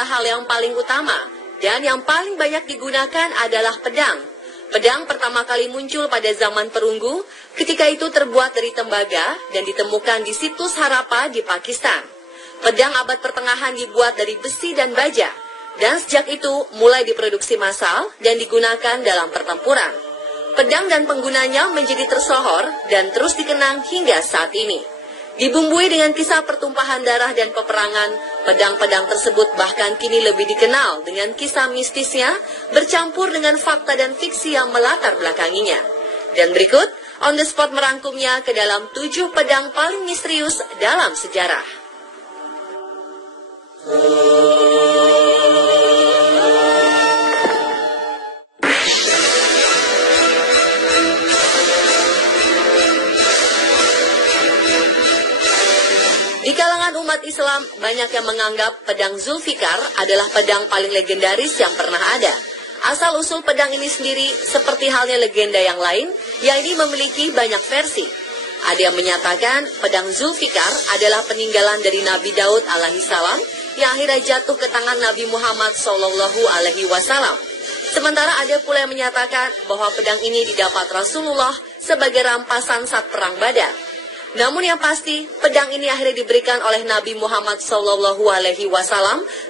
adalah hal yang paling utama, dan yang paling banyak digunakan adalah pedang. Pedang pertama kali muncul pada zaman perunggu, ketika itu terbuat dari tembaga dan ditemukan di situs Harappa di Pakistan. Pedang abad pertengahan dibuat dari besi dan baja, dan sejak itu mulai diproduksi massal dan digunakan dalam pertempuran. Pedang dan penggunanya menjadi tersohor dan terus dikenang hingga saat ini. Dibumbui dengan kisah pertumpahan darah dan peperangan, pedang-pedang tersebut bahkan kini lebih dikenal dengan kisah mistisnya bercampur dengan fakta dan fiksi yang melatar belakanginya. Dan berikut, On The Spot merangkumnya ke dalam 7 pedang paling misterius dalam sejarah. Di kalangan umat Islam, banyak yang menganggap pedang Zulfikar adalah pedang paling legendaris yang pernah ada. Asal-usul pedang ini sendiri seperti halnya legenda yang lain, yakni memiliki banyak versi. Ada yang menyatakan pedang Zulfikar adalah peninggalan dari Nabi Daud alaihissalam yang akhirnya jatuh ke tangan Nabi Muhammad SAW. Sementara ada pula yang menyatakan bahwa pedang ini didapat Rasulullah sebagai rampasan saat perang Badar. Namun yang pasti, pedang ini akhirnya diberikan oleh Nabi Muhammad SAW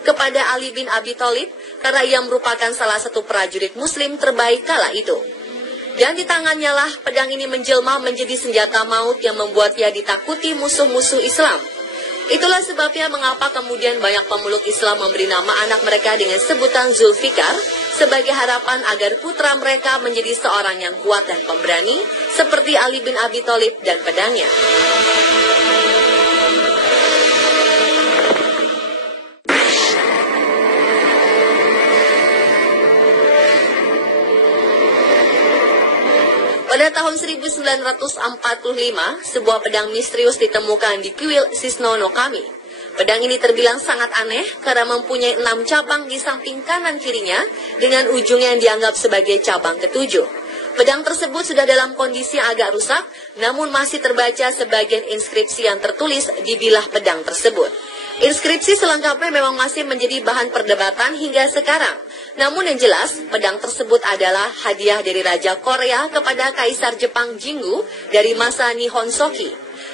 kepada Ali bin Abi Thalib karena ia merupakan salah satu prajurit Muslim terbaik kala itu. Dan di tangannya lah pedang ini menjelma menjadi senjata maut yang membuat ia ditakuti musuh-musuh Islam. Itulah sebabnya mengapa kemudian banyak pemeluk Islam memberi nama anak mereka dengan sebutan Zulfikar sebagai harapan agar putra mereka menjadi seorang yang kuat dan pemberani seperti Ali bin Abi Thalib dan pedangnya. Pada tahun 1945, sebuah pedang misterius ditemukan di kuil Sisno no Kami. Pedang ini terbilang sangat aneh karena mempunyai 6 cabang di samping kanan kirinya dengan ujung yang dianggap sebagai cabang ketujuh. Pedang tersebut sudah dalam kondisi yang agak rusak, namun masih terbaca sebagian inskripsi yang tertulis di bilah pedang tersebut. Inskripsi selengkapnya memang masih menjadi bahan perdebatan hingga sekarang. Namun yang jelas, pedang tersebut adalah hadiah dari Raja Korea kepada Kaisar Jepang Jinggu dari masa Nihon Shoki.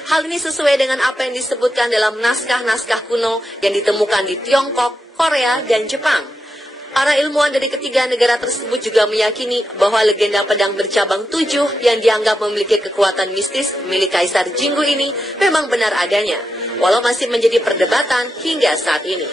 Hal ini sesuai dengan apa yang disebutkan dalam naskah-naskah kuno yang ditemukan di Tiongkok, Korea, dan Jepang. Para ilmuwan dari ketiga negara tersebut juga meyakini bahwa legenda pedang bercabang 7 yang dianggap memiliki kekuatan mistis milik Kaisar Jinggu ini memang benar adanya, walau masih menjadi perdebatan hingga saat ini.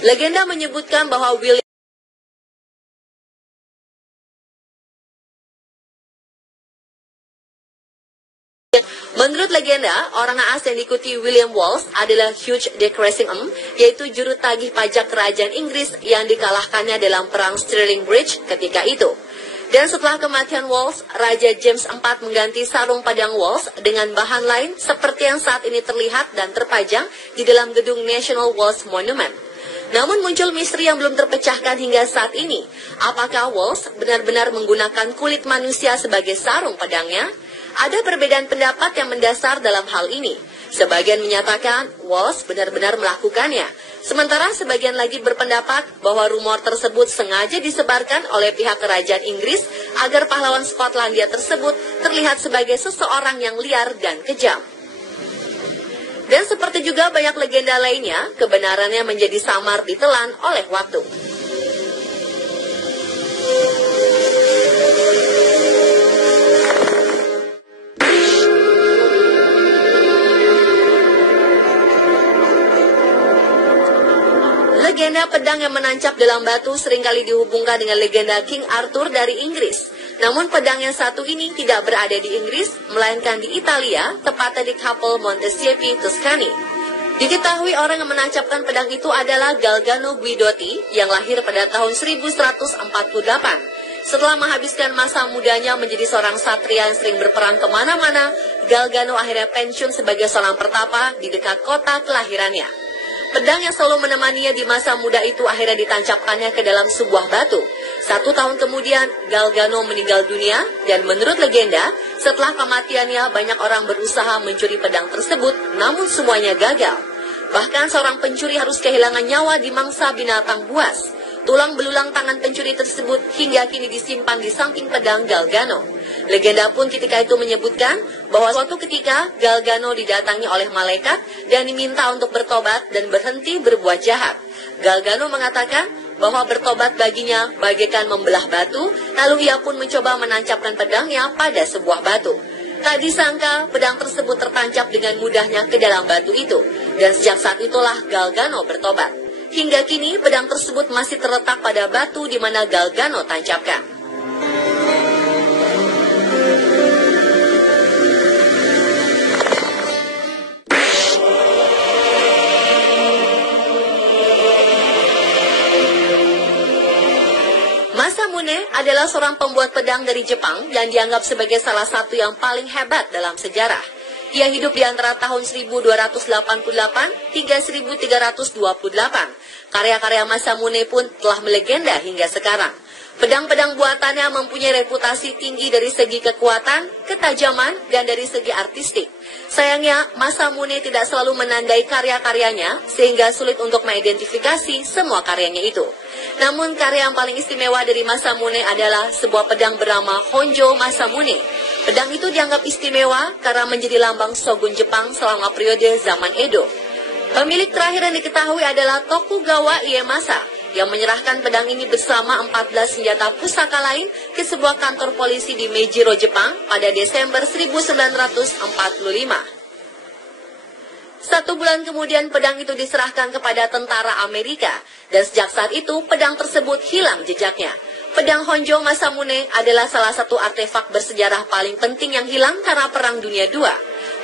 Legenda menyebutkan bahwa Menurut legenda, orang naas yang diikuti William Wallace adalah Hugh de Cressingham, yaitu juru tagih pajak kerajaan Inggris yang dikalahkannya dalam perang Stirling Bridge ketika itu. Dan setelah kematian Wallace, Raja James IV mengganti sarung padang Wallace dengan bahan lain seperti yang saat ini terlihat dan terpajang di dalam gedung National Wallace Monument. Namun muncul misteri yang belum terpecahkan hingga saat ini. Apakah Wallace benar-benar menggunakan kulit manusia sebagai sarung pedangnya? Ada perbedaan pendapat yang mendasar dalam hal ini. Sebagian menyatakan Wallace benar-benar melakukannya. Sementara sebagian lagi berpendapat bahwa rumor tersebut sengaja disebarkan oleh pihak kerajaan Inggris agar pahlawan Skotlandia tersebut terlihat sebagai seseorang yang liar dan kejam. Dan seperti juga banyak legenda lainnya, kebenarannya menjadi samar ditelan oleh waktu. Legenda pedang yang menancap dalam batu seringkali dihubungkan dengan legenda King Arthur dari Inggris. Namun pedang yang satu ini tidak berada di Inggris, melainkan di Italia, tepatnya di Capel Montesiepi, Tuscany. Diketahui orang yang menancapkan pedang itu adalah Galgano Guidotti yang lahir pada tahun 1148. Setelah menghabiskan masa mudanya menjadi seorang satria yang sering berperang kemana-mana, Galgano akhirnya pensiun sebagai seorang pertapa di dekat kota kelahirannya. Pedang yang selalu menemaninya di masa muda itu akhirnya ditancapkannya ke dalam sebuah batu. 1 tahun kemudian, Galgano meninggal dunia, dan menurut legenda, setelah kematiannya banyak orang berusaha mencuri pedang tersebut, namun semuanya gagal. Bahkan seorang pencuri harus kehilangan nyawa di mangsa binatang buas. Tulang belulang tangan pencuri tersebut hingga kini disimpan di samping pedang Galgano. Legenda pun ketika itu menyebutkan bahwa suatu ketika Galgano didatangi oleh malaikat dan diminta untuk bertobat dan berhenti berbuat jahat. Galgano mengatakan bahwa bertobat baginya bagaikan membelah batu, lalu ia pun mencoba menancapkan pedangnya pada sebuah batu. Tak disangka pedang tersebut tertancap dengan mudahnya ke dalam batu itu, dan sejak saat itulah Galgano bertobat. Hingga kini pedang tersebut masih terletak pada batu di mana Galgano tancapkan. Masamune adalah seorang pembuat pedang dari Jepang yang dianggap sebagai salah satu yang paling hebat dalam sejarah. Ia hidup di antara tahun 1288 hingga 1328. Karya-karya Masamune pun telah melegenda hingga sekarang. Pedang-pedang buatannya mempunyai reputasi tinggi dari segi kekuatan, ketajaman, dan dari segi artistik. Sayangnya, Masamune tidak selalu menandai karya-karyanya, sehingga sulit untuk mengidentifikasi semua karyanya itu. Namun, karya yang paling istimewa dari Masamune adalah sebuah pedang bernama Honjo Masamune. Pedang itu dianggap istimewa karena menjadi lambang shogun Jepang selama periode zaman Edo. Pemilik terakhir yang diketahui adalah Tokugawa Ieyasu, yang menyerahkan pedang ini bersama 14 senjata pusaka lain ke sebuah kantor polisi di Meijiro, Jepang pada Desember 1945. 1 bulan kemudian pedang itu diserahkan kepada tentara Amerika, dan sejak saat itu pedang tersebut hilang jejaknya. Pedang Honjo Masamune adalah salah satu artefak bersejarah paling penting yang hilang karena Perang Dunia II.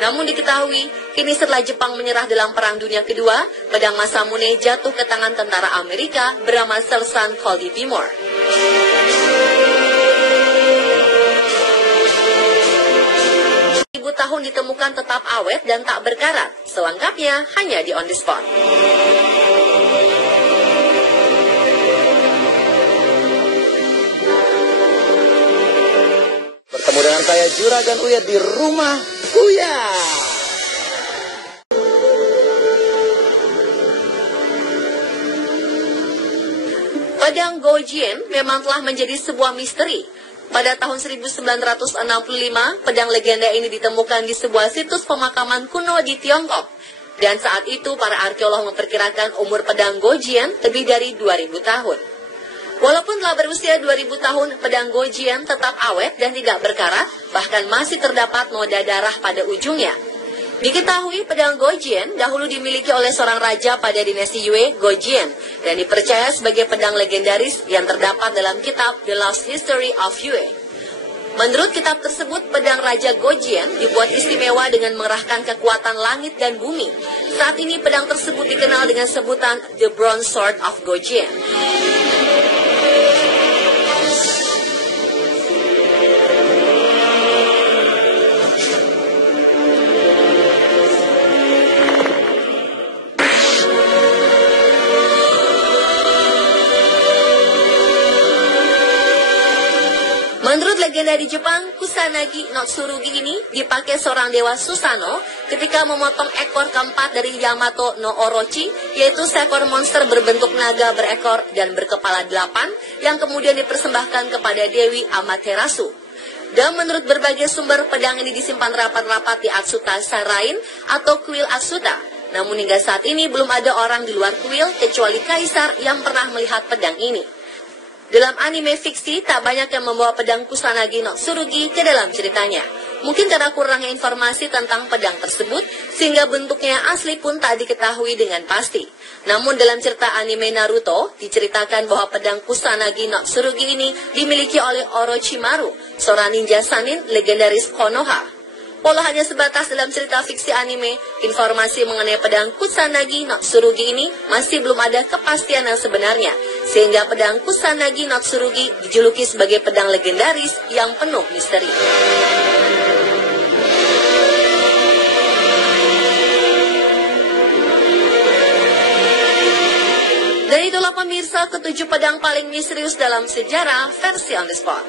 Namun diketahui, kini setelah Jepang menyerah dalam Perang Dunia Kedua, pedang Masamune jatuh ke tangan tentara Amerika bernama Sersan Koldi Timur. Tahun ditemukan tetap awet dan tak berkarat. Selengkapnya hanya di On The Spot. Bertemu dengan saya Juragan Uya di rumah Uya. Pedang Gojian memang telah menjadi sebuah misteri. Pada tahun 1965, pedang legenda ini ditemukan di sebuah situs pemakaman kuno di Tiongkok. Dan saat itu, para arkeolog memperkirakan umur pedang Gojian lebih dari 2000 tahun. Walaupun telah berusia 2000 tahun, pedang Gojian tetap awet dan tidak berkarat, bahkan masih terdapat noda darah pada ujungnya. Diketahui pedang Gojian dahulu dimiliki oleh seorang raja pada dinasti Yue, Gojian, dan dipercaya sebagai pedang legendaris yang terdapat dalam kitab The Lost History of Yue. Menurut kitab tersebut, pedang Raja Gojian dibuat istimewa dengan mengerahkan kekuatan langit dan bumi. Saat ini pedang tersebut dikenal dengan sebutan The Bronze Sword of Gojian. Menurut legenda di Jepang, Kusanagi no Tsurugi ini dipakai seorang dewa Susanoo ketika memotong ekor keempat dari Yamato no Orochi, yaitu seekor monster berbentuk naga berekor dan berkepala 8 yang kemudian dipersembahkan kepada Dewi Amaterasu. Dan menurut berbagai sumber, pedang ini disimpan rapat-rapat di Atsuta Shrine atau kuil Atsuta. Namun hingga saat ini belum ada orang di luar kuil kecuali kaisar yang pernah melihat pedang ini. Dalam anime fiksi, tak banyak yang membawa pedang Kusanagi no Tsurugi ke dalam ceritanya. Mungkin karena kurangnya informasi tentang pedang tersebut, sehingga bentuknya asli pun tak diketahui dengan pasti. Namun dalam cerita anime Naruto, diceritakan bahwa pedang Kusanagi no Tsurugi ini dimiliki oleh Orochimaru, seorang ninja sanin legendaris Konoha. Walau hanya sebatas dalam cerita fiksi anime, informasi mengenai pedang Kusanagi no Tsurugi ini masih belum ada kepastian yang sebenarnya, sehingga pedang Kusanagi no Tsurugi dijuluki sebagai pedang legendaris yang penuh misteri. Ya itulah pemirsa ketujuh pedang paling misterius dalam sejarah versi on the spot.